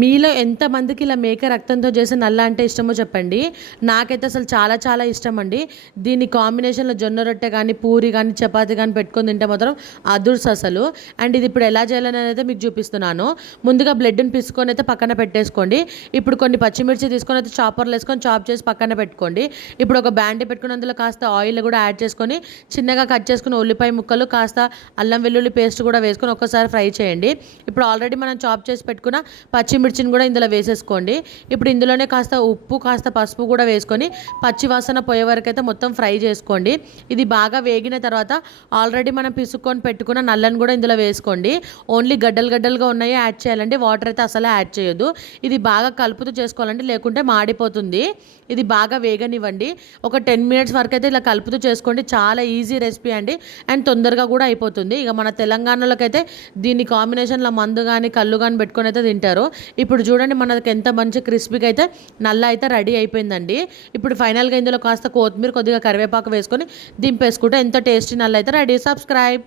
మీలో ఎంతమందికి ఇలా మేక రక్తంతో చేసే నల్ల అంటే ఇష్టమో చెప్పండి. నాకైతే అసలు చాలా చాలా ఇష్టమండి. దీని కాంబినేషన్‌లో జొన్న రొట్టె గానీ, పూరి గానీ, చపాతీ గానీ పెట్టుకొని తింటే మాత్రం అదుర్స్ అసలు. అండ్ ఇది ఇప్పుడు ఎలా చేయాలనేదైతే మీకు చూపిస్తున్నాను. ముందుగా బ్లెడ్‌ని పిసుకొని అయితే పక్కన పెట్టేసుకోండి. ఇప్పుడు కొన్ని పచ్చిమిర్చి తీసుకొని అయితే చాపర్‌లో ఏసుకొని చాప్ చేసి పక్కన పెట్టుకోండి. ఇప్పుడు ఒక బాండీ పెట్టుకొని అందులో కాస్త ఆయిల్ కూడా యాడ్ చేసుకొని చిన్నగా కట్ చేసుకున్న ఉల్లిపాయ ముక్కలు, కాస్త అల్లం వెల్లుల్లి పేస్ట్ కూడా వేసుకొని ఒక్కసారి ఫ్రై చేయండి. ఇప్పుడు ఆల్రెడీ మనం చాప్ చేసి పెట్టుకున్న పచ్చిమిర్చిని కూడా ఇందులో వేసేసుకోండి. ఇప్పుడు ఇందులోనే కాస్త ఉప్పు, కాస్త పసుపు కూడా వేసుకొని పచ్చి వాసన పోయే వరకు అయితే మొత్తం ఫ్రై చేసుకోండి. ఇది బాగా వేగిన తర్వాత ఆల్రెడీ మనం పిసుక్కొని పెట్టుకున్న నల్లని కూడా ఇందులో వేసుకోండి. ఓన్లీ గడ్డలు గడ్డలుగా ఉన్నాయి యాడ్ చేయాలండి, వాటర్ అయితే అసలే యాడ్ చేయొద్దు. ఇది బాగా కలుపుతూ చేసుకోవాలండి, లేకుంటే మాడిపోతుంది. ఇది బాగా వేగనివ్వండి. ఒక 10 మినిట్స్ వరకు అయితే ఇలా కలుపుతూ చేసుకోండి. చాలా ఈజీ రెసిపీ అండి, అండ్ తొందరగా కూడా అయిపోతుంది. ఇక మన తెలంగాణలోకి అయితే దీని కాంబినేషన్లో మందు కానీ కళ్ళు కానీ పెట్టుకొని అయితే తింటారు. ఇప్పుడు చూడండి మనకి ఎంత మంచి క్రిస్పీగా అయితే నల్ల అయితే రెడీ అయిపోయిందండి. ఇప్పుడు ఫైనల్గా ఇందులో కాస్త కొత్తిమీర, కొద్దిగా కరివేపాకు వేసుకొని దింపేసుకుంటే ఎంతో టేస్టీ నల్ల అయితే రెడీ. సబ్స్క్రైబ్.